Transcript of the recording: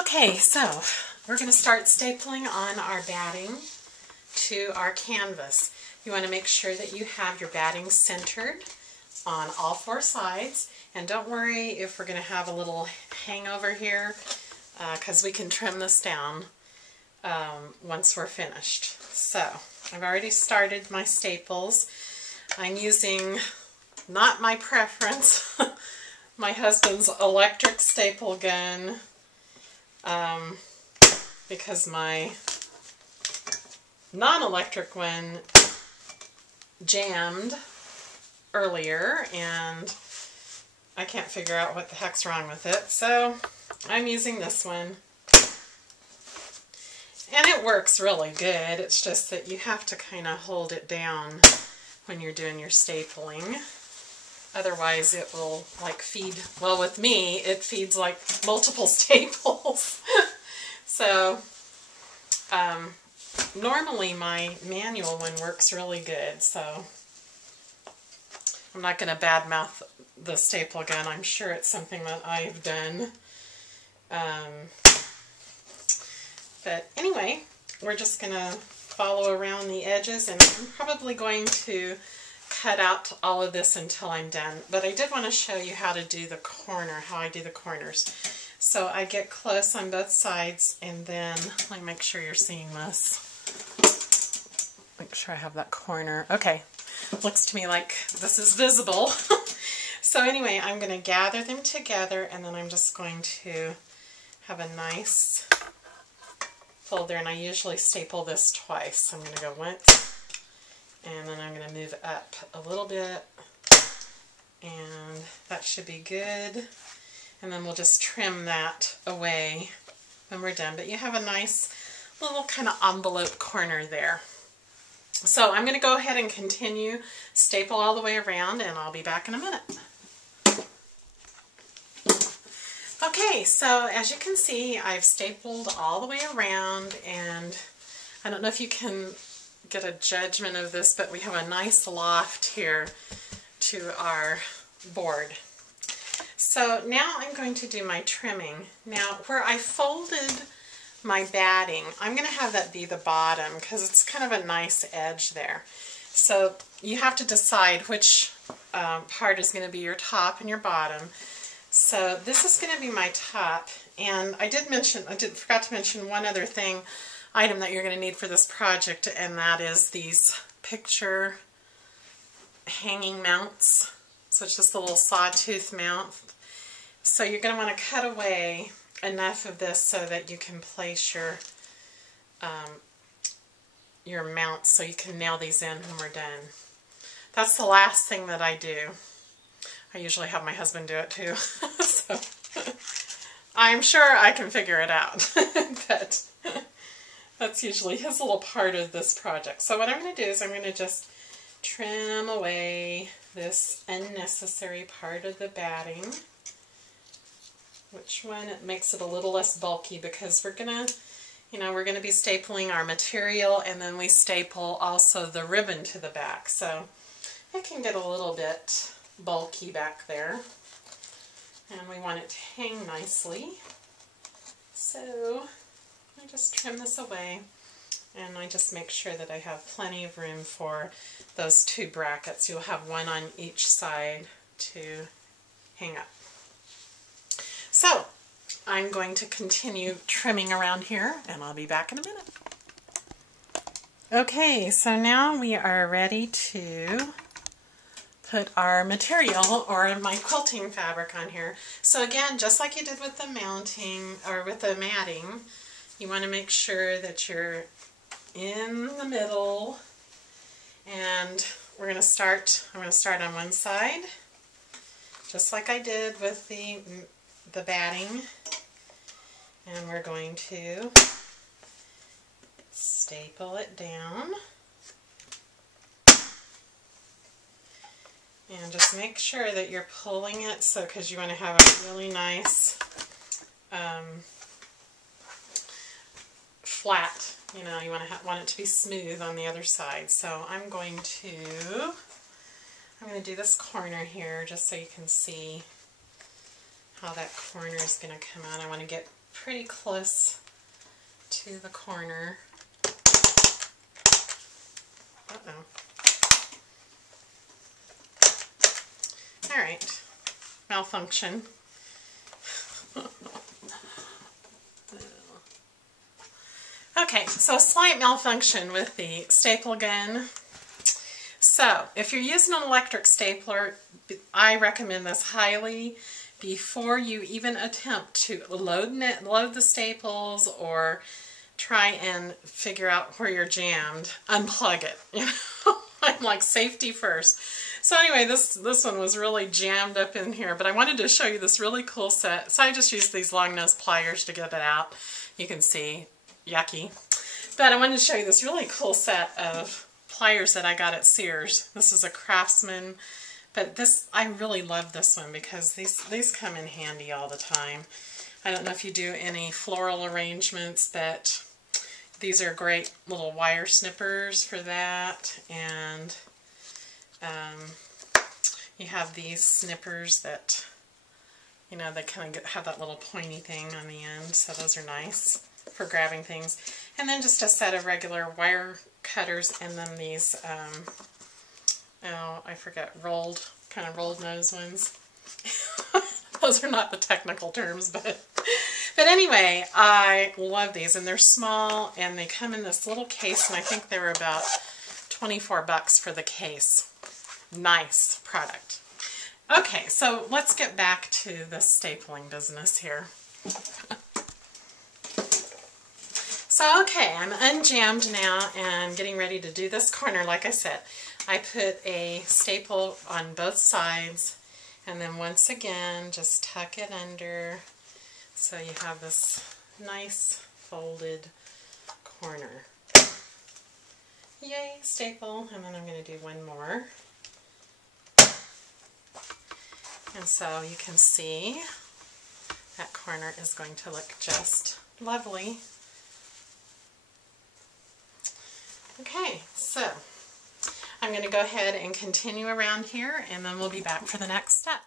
Okay, so we're going to start stapling on our batting to our canvas. You want to make sure that you have your batting centered on all four sides, and don't worry if we're going to have a little hangover here because we can trim this down once we're finished. So I've already started my staples. I'm using, not my preference, my husband's electric staple gun because my non-electric one jammed earlier and I can't figure out what the heck's wrong with it, so I'm using this one. And it works really good. It's just that you have to kind of hold it down when you're doing your stapling. Otherwise it will like feed, well with me, it feeds like multiple staples. So normally my manual one works really good, so I'm not going to badmouth the staple gun. I'm sure it's something that I've done. But anyway, we're just going to follow around the edges, and I'm probably going to cut out all of this until I'm done. But I did want to show you how to do the corner, how I do the corners. So I get close on both sides, and then let me make sure you're seeing this. Make sure I have that corner. Okay, looks to me like this is visible. So anyway, I'm going to gather them together, and then I'm just going to have a nice folder, and I usually staple this twice. I'm going to go once, and then I'm going to move up a little bit, and that should be good. And then we'll just trim that away when we're done. But you have a nice little kind of envelope corner there. So I'm going to go ahead and continue staple all the way around, and I'll be back in a minute. Okay, so as you can see, I've stapled all the way around, and I don't know if you can get a judgment of this, but we have a nice loft here to our board. So now I'm going to do my trimming. Now where I folded my batting, I'm going to have that be the bottom because it's kind of a nice edge there. So you have to decide which part is going to be your top and your bottom. So this is going to be my top, and I forgot to mention one other item that you're going to need for this project, and that is these picture hanging mounts. So it's just a little sawtooth mount. So you're going to want to cut away enough of this so that you can place your mounts so you can nail these in when we're done. That's the last thing that I do. I usually have my husband do it too. So I'm sure I can figure it out. But that's usually his little part of this project. So what I'm going to do is I'm going to just trim away this unnecessary part of the batting. Which one? It makes it a little less bulky because we're going to be stapling our material, and then we staple also the ribbon to the back. So it can get a little bit bulky back there, and we want it to hang nicely. So I just trim this away, and I just make sure that I have plenty of room for those two brackets. You'll have one on each side to hang up. So I'm going to continue trimming around here, and I'll be back in a minute. Okay, so now we are ready to put our material, or my quilting fabric, on here. So again, just like you did with the mounting or with the matting, you want to make sure that you're in the middle, and I'm going to start on one side, just like I did with the batting, and we're going to staple it down. And just make sure that you're pulling it, because you want to have a really nice flat, you want it to be smooth on the other side. So I'm going to do this corner here just so you can see how that corner is going to come out. I want to get pretty close to the corner. Uh-oh. All right, malfunction. Okay, so slight malfunction with the staple gun. So, if you're using an electric stapler, I recommend this highly before you even attempt to load the staples or try and figure out where you're jammed. Unplug it. You know, I'm like safety first. So anyway, this one was really jammed up in here, but I wanted to show you this really cool set. So I just used these long nose pliers to get it out. You can see, yucky. But I wanted to show you this really cool set of pliers that I got at Sears. This is a Craftsman, but I really love this one because these come in handy all the time. I don't know if you do any floral arrangements, but these are great little wire snippers for that. And you have these snippers that, you know, they kind of have that little pointy thing on the end, so those are nice for grabbing things. And then just a set of regular wire cutters, and then these, oh, I forget, kind of rolled nose ones. Those are not the technical terms, but anyway, I love these, and they're small, and they come in this little case, and I think they were about 24 bucks for the case. Nice product. Okay, so let's get back to the stapling business here. So, okay, I'm unjammed now and getting ready to do this corner. Like I said, I put a staple on both sides, and then once again, just tuck it under so you have this nice folded corner. Yay, staple, and then I'm going to do one more. And so you can see that corner is going to look just lovely. Okay, so I'm going to go ahead and continue around here, and then we'll be back for the next step.